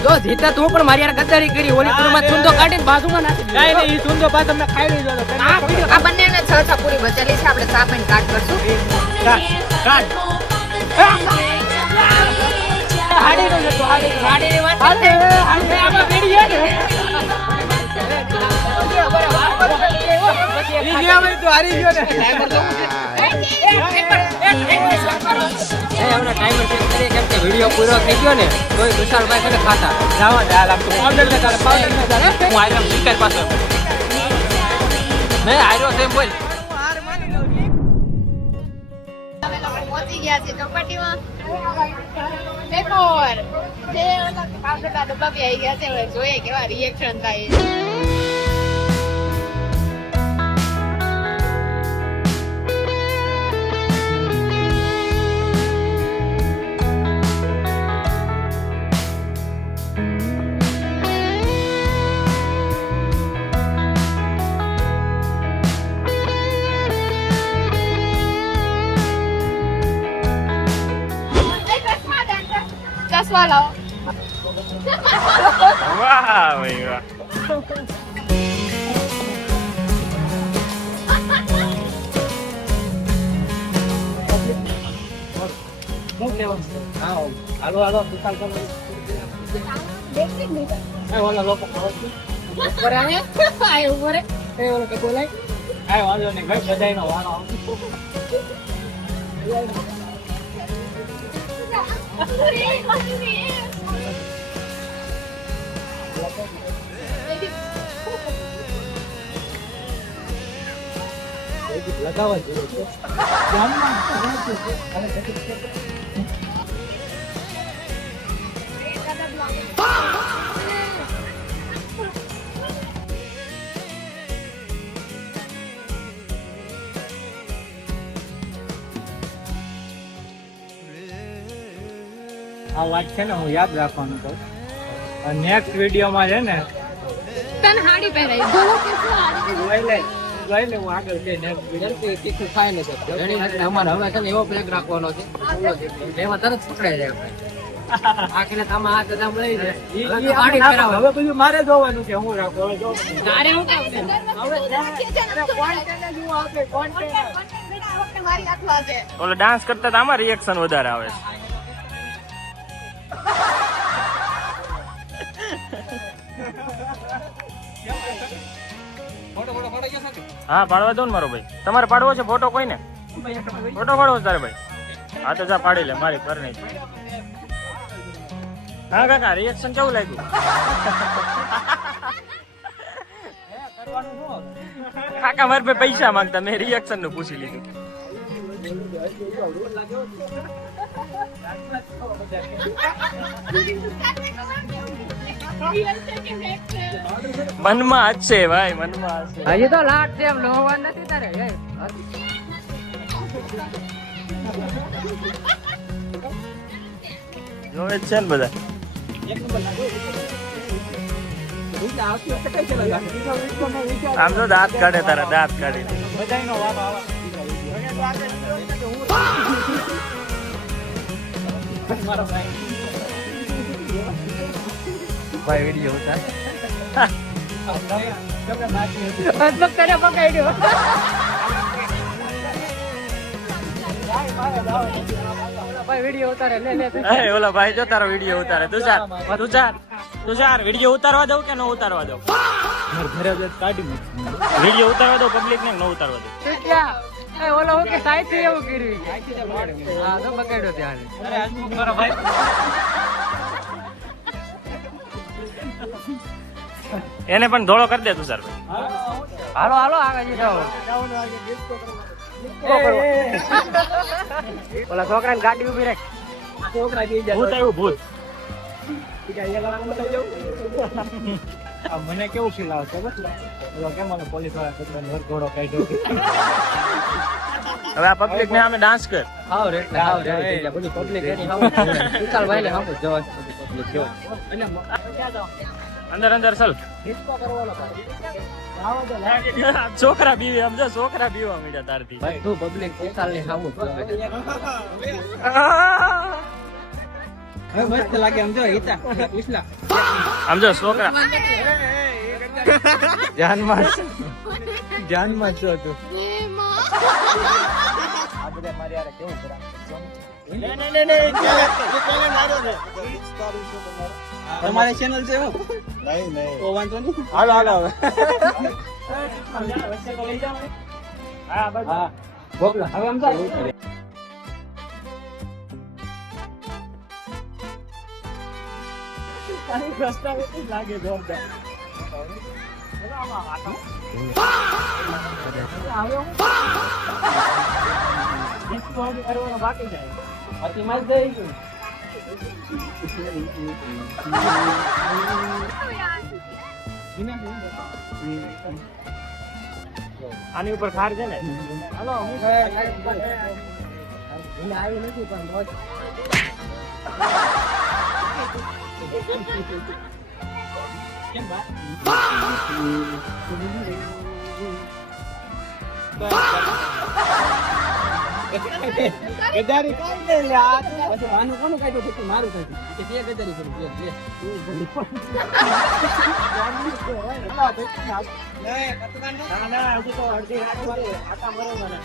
જો જીતા તું પણ મારી યાર ગદ્દારી કરી ઓલી પૂરમાં ચૂંદો કાઢીને બાજુમાં નાખી દીધો. નહીં નહીં, ઈ ચૂંદો પાછો તમને ખાઈ લીધો તો. આ બંનેને 6 પૂરી બચેલી છે, આપણે ચા પીને કાટ કરશું. કાઢ. હાડીનો જતો, ગાડીની વાત હાડે, હાડે, આમાં બેડી છે ને. ઈ ગયા ભાઈ તું હારી ગયો ને. હમણાં ટાઈમર ચેક કરીએ કેમ કે વિડીયો પૂરો થઈ ગયો ને તોય વિશાલભાઈ કને ખાતા જાવા દે, આ લાગતું. પાવડર ને તારે, પાવડર ને તારે. હું આયરો સ્પીકર પાછો મેં આયરો છે બોલ પહોંચી ગયા છે ચોપાટીમાં. પેપર જે પાવડરના ડબ્બા બી આવી ગયા છે, હવે જોઈએ કેવા રિએક્શન થાય. ચશ્મા લાવો. વાહ ભાઈ વાહ. શું કહેવાનું? હા, હાલો હાલો વિશાલ કરો. એ ઓલા લોકો ઉપર આવે આય ઉપર એ ઓલો કે બોલાય કાંઈ વાંધો નહીં ભાઈ, બધાયનો વારો. લગાવવા જોઈએ. આ વાત છે ને હું યાદ રાખવાનું કહું. નેક્સ્ટ વિડીયોમાં છે ને તને હાડી પહેરાઈ બોલો કે શું હાડી જોઈ લે હું આગળ કે નેક્સ્ટ વિડીયો તીખું ખાય ને તો ઘણી વખત અમારે હવે છે ને એવો પ્લેગ રાખવાનો છે એમાં તરત પકડાઈ જાય આપણે આખીને તામાં હાથ બધા મળી જાય હવે તો પાણી ફેરવે. હવે બધું મારે જોવાનું કે હું રાખો હવે જો તારે હું કામ છે? મારી હાથમાં છે. ઓલો ડાન્સ કરતા તો આમાં રિએક્શન વધારે આવે છે. હા પાડવા દો ને મારો ભાઈ. તમારે પાડવો છે ફોટો કોઈને? ફોટો પાડવો છે તારે ભાઈ? હા તો જા પાડી લે, મારી ઘર નહીં. હા કાકા રિએક્શન કેવું લાગ્યું? કાકા મારે ભાઈ પૈસા માંગતા, મેં રિએક્શન નું પૂછી લીધું. મનમાં જ છે ભાઈ, મનમાં જ છે. હજી તો લાટ છે એમ લોહવા નથી તારે જોવે જ છે ને બધા. આમ તો દાંત કાઢે તારા, દાંત કાઢી. બધાયનો વારો આવે. મારો ભાઈ ભાઈ વિડીયો ઉતાર. પકડ્યો ભાઈ વિડીયો ઉતારે લે લે અરે ઓલા ભાઈ જો તારો વિડીયો ઉતારે. તુષાર વિડીયો ઉતારવા દઉં કે ન ઉતારવા દઉં? ઘરે કાઢી મૂક. વિડીયો ઉતારવા દઉં પબ્લિક ને, ન ઉતારવા દઉં? ઓલો હું કે સાઈડ થી એવું કર્યું હા તો પકડ્યો ત્યાં મારો ભાઈ એને પણ ધોળો કરી દે તુષાર. હાલો હાલો આગળ જાઓ ઓલા છોકરાને ગાડી ઉભી રાખ છોકરા બી જાય. ભૂત આવ્યું ભૂત. મને કેવું ફીલ આવે ખબર? કેમ મને પોલીસ વાળા ઘોડો કાઢ્યો. હવે આ પબ્લિક ને અમે ડાન્સ કર. હાવ રેટ હાવ રેટ બધું પબ્લિક એની હાવ વિશાલ ભાઈ ને હાવ જો પબ્લિક જો અંદર અંદર ચાલ. છોકરા બીવે, સમજો છોકરા બીવા મીડા તારથી. બધું પબ્લિક વિશાલ ની હાવ હવે મસ્ત લાગે આમ જો હિતા ઉછલા આમ જો છોકરા જાનમાં છો તું આ બધા મારી યાર કેવું કરા તમારે ચેનલ છે હું નહીં તો વાંધો નહીં હાલો હવે હા બસ હા બોલો હવે આમ જાય લાગે જોરદાર બાકી જાય પછી માં જઈ ગયું આની ઉપર ખાર છે ને હાલો હું આવી નથી પણ મોજ કેમ બા ગદારી કોણ દે લે આ પછી આનું કોનું કાઢ્યું છે મારું કાઢ્યું કે તે ગદારી કરું લે ના હજી તો અડધી રાત વાગે આટા મરો મને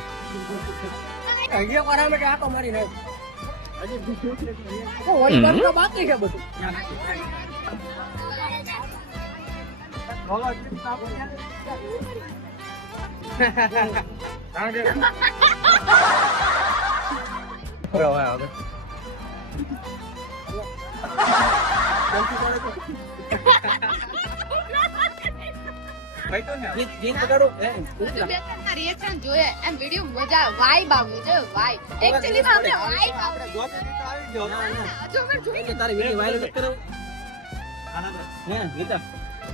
અહીંયા કરાવે કે આટો મારી નાખ ઓલી બાજુ બાકી છે બધું રિએક્શન જોઈએ એમ વિડિયો મજા વાઇબ આવી જો વાઇબ એક્ચ્યુઅલી આપણે વાઇબ આપણે જો મેં જોઈ તારે વિડિયો વાયરલ કરો હે ગીતા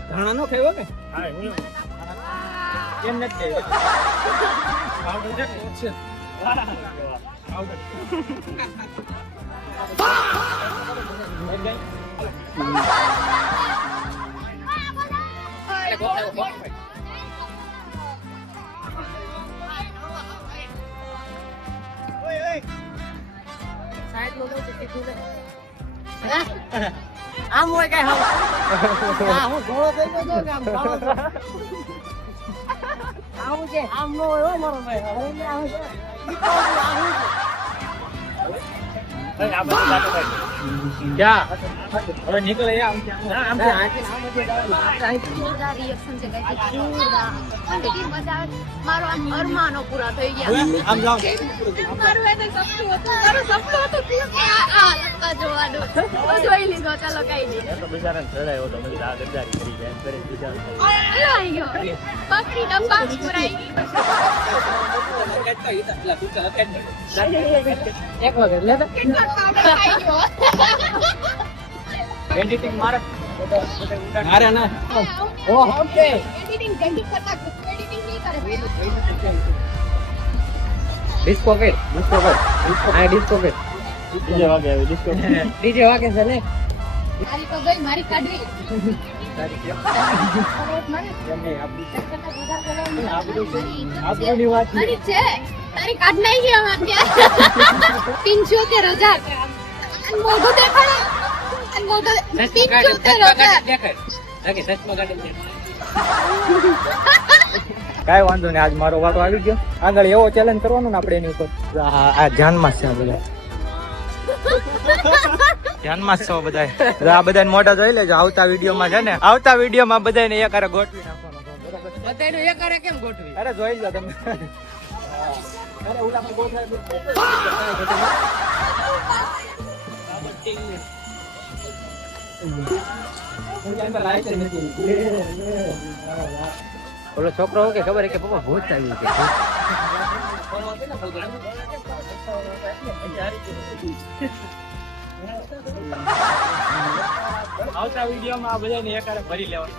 ધાણા નો ખાયો કે હા હું કેમ નથી આમ હોય કઈ હા હું ઘોડો થઈ ગયો કે આમ આવું છે આમ નો હોય હો મારો ભાઈ હવે ને આવું છે ક્યાં હવે નીકળે આમ જોરદાર રિએક્શન છે ગાઈસ જોરદાર કેટલી મજા આવે મારો આમ અરમાનો પૂરા થઈ ગયા આમ જાઓ મારું એને સપનું હતું મારું સપનું હતું કે આ લગતા જોવાનું તો જોઈ લીધો ચાલો કઈ નહીં તો બિચારાને ચડાયો તો મેં આ ગદ્દારી કરી જાય કરે બિચારો આઈ ગયો પકડી ડબ્બા પુરાઈ ગઈ એક વખત લે તો કેટલા પાવડર ખાઈ ગયો એડિટિંગ મારે મારે ના ઓ ઓકે એડિટિંગ જલ્દી કરતા એડિટિંગ નહીં કરે ડિસ્કો પેટ આ ડિસ્કો પેટ બીજે વાગે આવી ડિસ્કો ડીજે વાગે છે ને મારી તો ગઈ મારી કાઢવી આપણું વાત મારી છે તારી કાઢ નહીં ગઈ હવે અત્યારે 75,000 મોઢું દેખાડે મોઢું 75,000 દેખાય ઓકે સચમાં ગાડી કાઈ વાંધો નહીં આજ મારો વારો આવી ગયો આગળ એવો ચેલેન્જ કરવાનો ને આપણે એની ઉપર આ ધ્યાનમાં છે આ બધા ધ્યાનમાં જ છો બધા આ બધાને મોઢા જોઈ લેજો આવતા વિડીયોમાં છે ને આવતા વિડીયોમાં બધાને એક હારે ગોઠવી નાખવાનો બધાયનો એક હારે કેમ ગોઠવી અરે જોઈ લો તમે અરે ઓલામાં ગોઠવાય ઓલો છોકરો કે ખબર કે પપ્પા ભૂત આવ્યું કે આવતા વિડીયોમાં આ બધાને એક હારે ભરી લેવાનું